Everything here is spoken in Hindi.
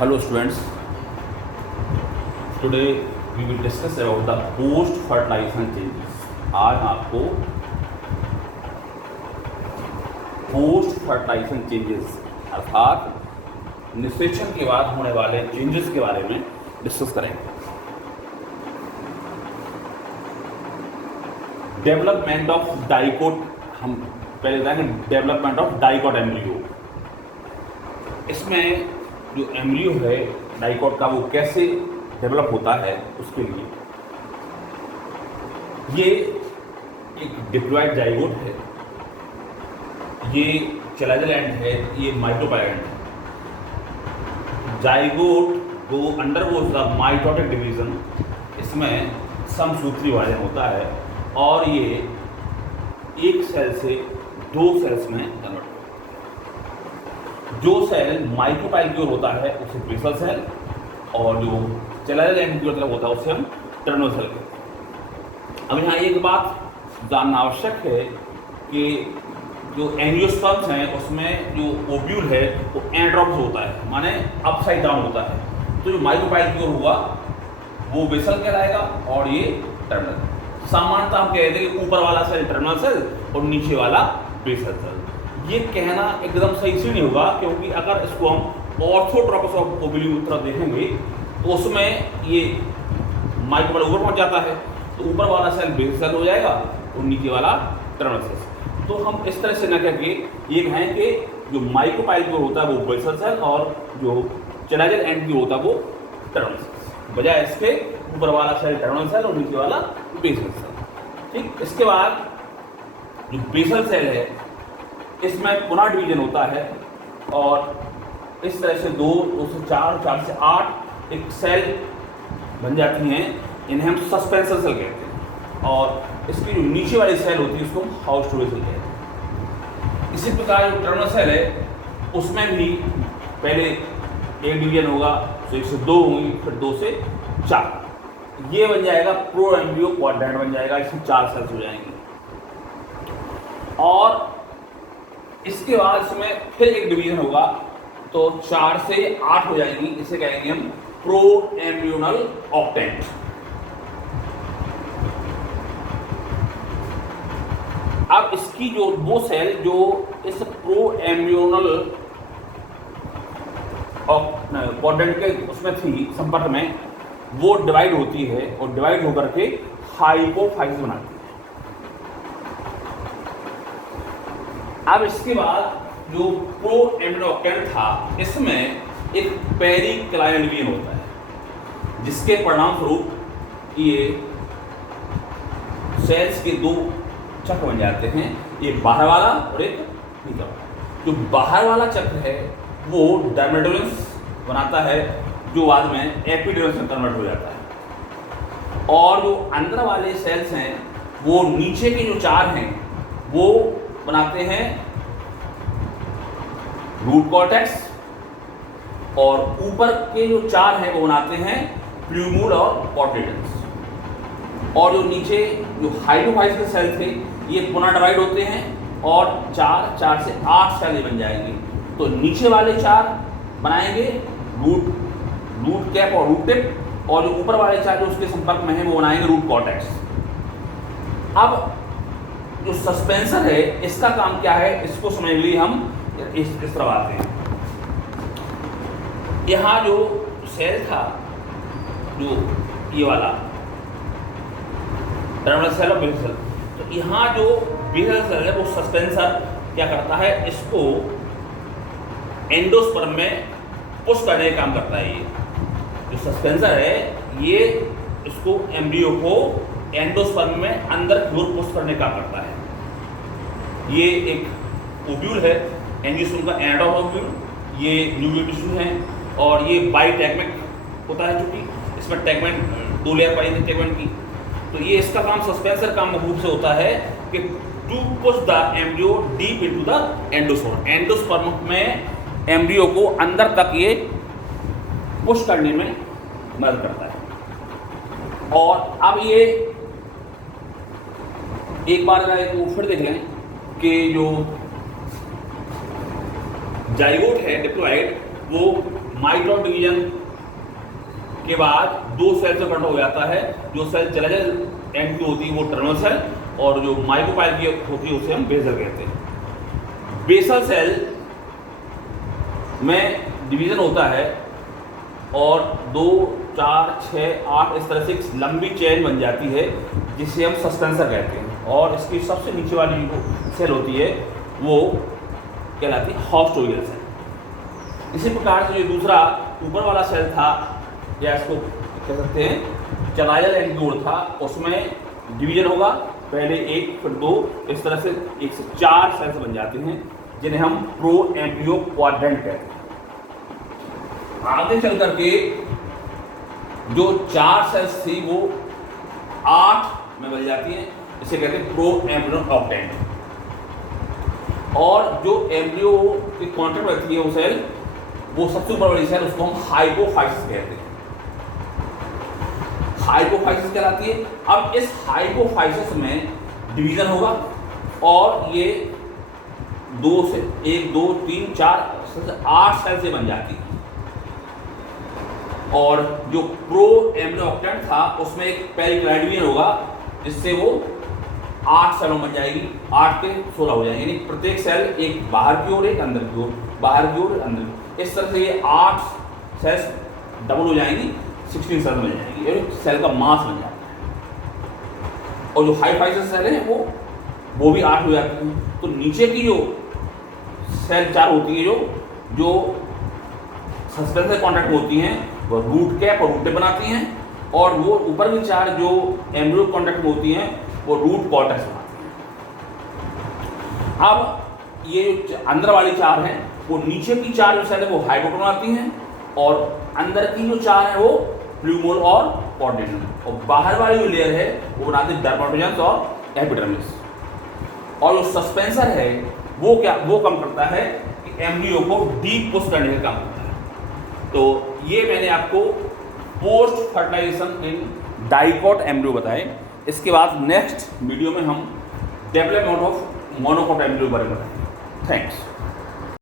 Hello students, today we will discuss about the post fertilization changes. आज आपको पोस्ट फर्टिलाइजेशन चेंजेस अर्थात निषेचन के बाद होने वाले चेंजेस के बारे में डिस्कस करेंगे। डेवलपमेंट ऑफ डाइकोट, हम पहले देखेंगे डेवलपमेंट ऑफ डाइकोट एम्ब्रियो। इसमें जो एम्ब्रियो है डाइकोट का वो कैसे डेवलप होता है उसके लिए ये एक डिप्लॉयड जाइगोट है, ये चैलेंजर एंड है, ये माइटोपायड है। जाइगोट को अंडरगोज द माइटोटिक डिवीजन, इसमें समसूत्री विभाजन होता है और ये एक सेल से दो सेल्स में कन्वर्ट होता है। जो सेल माइक्रोपाइल की ओर होता है उसे बेसल सेल और जो चैलेंजर एंड की ओर होता है उसे हम टर्मिनल सेल कहते हैं। अब यहाँ एक बात जानना आवश्यक है कि जो एंजियोस्पर्म्स हैं उसमें जो ओव्यूल है वो एंड्रोप्स होता है, माने अपसाइड डाउन होता है। तो जो माइक्रोपाइल की ओर हुआ वो बेसल कहलाएगा और ये टर्मिनल। सामान्यतः हम कहते हैं कि ऊपर वाला सेल टर्मिनल सेल और नीचे वाला बेसल सेल। ये कहना एकदम सही से नहीं होगा, क्योंकि अगर इसको हम ऑर्थोट्रोपस ऑफ ओवल्यूम की तरफ देखेंगे तो उसमें ये माइक्रोपाइल ऊपर पहुंच जाता है, तो ऊपर वाला सेल बेसल सेल हो जाएगा और नीचे वाला टर्मिनल सेल। तो हम इस तरह से न कह के ये कहें कि जो माइक्रोपाइल की ओर होता है वो बेसल सेल और जो चैलेंजर एंड की होता है वो टर्मिनल सेल, बजाय इसके ऊपर वाला सेल टर्मिनल सेल और नीचे वाला बेसल सेल। ठीक, इसके बाद जो बेसल सेल है इसमें पुनः डिवीजन होता है और इस तरह से 2 से 4, 4 से 8 एक सेल बन जाती हैं, इन्हें हम सस्पेंसर सेल कहते हैं। और इसकी जो नीचे वाली सेल होती है उसको हाउस स्टोरेज सेल कहते हैं। इसी प्रकार जो टर्मिनल सेल है उसमें भी पहले एक डिवीजन होगा, तो 1 से 2 होंगी, फिर 2 से 4, ये बन जाएगा प्रो एम्ब्रियो क्वाड्रेंट बन जाएगा, इसमें 4 सेल्स हो जाएंगे। और इसके बाद इसमें फिर एक डिवीजन होगा तो 4 से 8 हो जाएंगी, इसे कहेंगे हम प्रो एम्ब्रियोनल ऑक्टेंट। अब इसकी जो वो सेल जो इस प्रो एम्ब्रियोनल ऑक्टेंट के उसमें थी संपर्क में, वो डिवाइड होती है और डिवाइड होकर के हाइपोफाइज बनाती है। अब इसके बाद जो प्रो एम्ब्रियोनल ऑक्टेंट था इसमें एक पेरिक्लाइनल डिवीजन होता है, जिसके परिणाम स्वरूप ये सेल्स के 2 चक्र बन जाते हैं, एक बाहर वाला और एक भीतर वाला। जो बाहर वाला चक्र है वो डर्मेटोलिन्स बनाता है, जो बाद में एपिडर्मिस में कन्वर्ट हो जाता है। और जो अंदर वाले सेल्स हैं वो नीचे के जो 4 हैं वो बनाते हैं रूट कॉर्टेक्स और ऊपर के जो 4 हैं वो बनाते हैं प्लूमूल और कॉर्टिडेंस। और जो नीचे जो हाइपोफाइज के सेल थे ये पुनः डिवाइड होते हैं और 4 से 8 सेल बन जाएंगे। तो नीचे वाले 4 बनाएंगे रूट कैप और रूट टिप, और जो ऊपर वाले 4 जो उसके संपर्क में हैं वो बनाएंगे रूट कॉर्टेक्स। अब जो सस्पेंसर है इसका काम क्या है इसको समझने के लिए हम इस तरह आते हैं। यहाँ जो सेल था जो ये वाला टर्मिनल सेल और बेसल सेल, तो यहाँ जो बेसल सेल है वो सस्पेंसर क्या करता है, इसको एंडोस्पर्म में पुश करने का काम करता है। ये जो सस्पेंसर है ये इसको एम्ब्रियो को एंडोस्पर्म में अंदर की ओर पुश करने का करता है। ये एक ओव्यूल है, एंजियोस्पर्म का एनाटॉम ओव्यूल, ये न्यूक्लियर टिश्यू है और ये बाइटैगमेंट होता है, क्योंकि इसमें टैगमेंट 2 लेयर पाई थी टैगमेंट की। तो ये इसका काम सस्पेंसर काम रूप से होता है कि to push the embryo deep into the endosperm. Endosperm में एम्ब्रियो को अंदर तक ये पुश करने में मदद करता है। और अब ये एक बार अगर फिर देख लें कि जो जाइगोट है डिप्लॉयड वो माइटोट डिवीजन के बाद दो सेल से कन्वर्ट हो जाता है। जो सेल चैलेंजर एंड की होती है वो टर्मिनल सेल, और जो माइक्रोपाइल की होती है उसे हम बेसल कहते हैं। बेसल सेल में डिवीजन होता है और 2, 4, 6, 8 इस तरह से एक लंबी चेन बन जाती है जिसे हम सस्पेंसर कहते हैं। और इसकी सबसे नीचे वाली जो सेल होती है वो कहलाती है हॉस्टोइडल सेल। इसी प्रकार से जो दूसरा ऊपर वाला सेल था, या इसको कह सकते हैं चलाइजल एंड की ओर था, उसमें डिवीजन होगा, पहले 1 फिर 2 इस तरह से 1 से 4 सेल्स बन जाते हैं जिन्हें हम प्रो एम्ब्रियो क्वाड्रेंट कहते हैं। आगे चल करके जो 4 सेल्स थी वो 8 में बन जाती हैं, इसे कहते हैं प्रो एम्ब्रियो ऑक्टेंट। और जो एम्ब्रियो की कॉन्टेक्ट रहती है वो सेल, वो सबसे ऊपर वाली सेल, उसको हम हाइपोफाइसिस कहते हैं। हाइपोफाइसिस कहलाती है। अब इस हाइपोफाइसिस में डिवीजन होगा और ये 2 से 1, 2, 3, 4 से 8 सेल से बन जाती है। और जो प्रो एम्ब्रियो ऑक्टेंट था उसमें एक पेरिक्लाइड डिवीजन होगा जिससे वो 8 सेलों बन जाएगी, 8 के 16 हो जाएंगे, यानी प्रत्येक सेल एक बाहर की ओर, एक अंदर की ओर, बाहर की ओर, अंदर की। इस तरह से ये 8 सेल्स डबल हो जाएंगी, 16 सेल बन जाएंगी, यानी सेल का मास बन जाता है। और जो हाइपोफाइसिस सेल है वो भी 8 हो जाती हैं। तो नीचे की जो सेल 4 होती है जो सस्पेंसर कॉन्टैक्ट होती हैं वो रूट कैप और रूट टिप बनाती हैं, और वो ऊपर की 4 जो एम्ब्रियो कॉन्टैक्ट में होती हैं वो रूट कॉर्टेक्स बनाती हैं। अब ये जो अंदर वाली 4 हैं वो नीचे की 4 जो सेल है वो हाइपोटोन बनाती हैं, और अंदर की जो 4 है वो प्लूमोल और कॉर्डिनल, और बाहर वाली जो लेयर है वो बनाती है डर्माटोजेंस और एपिडर्मिस। और जो सस्पेंसर है वो कम करता है कि एम्ब्रियो को डीप पुश करने का काम करता है। तो ये मैंने आपको post fertilization in dicot embryo बताए। इसके बाद नेक्स्ट वीडियो में हम डेवलपमेंट ऑफ मोनोकॉट एम्ब्रियो बारे में बताएंगे। थैंक्स।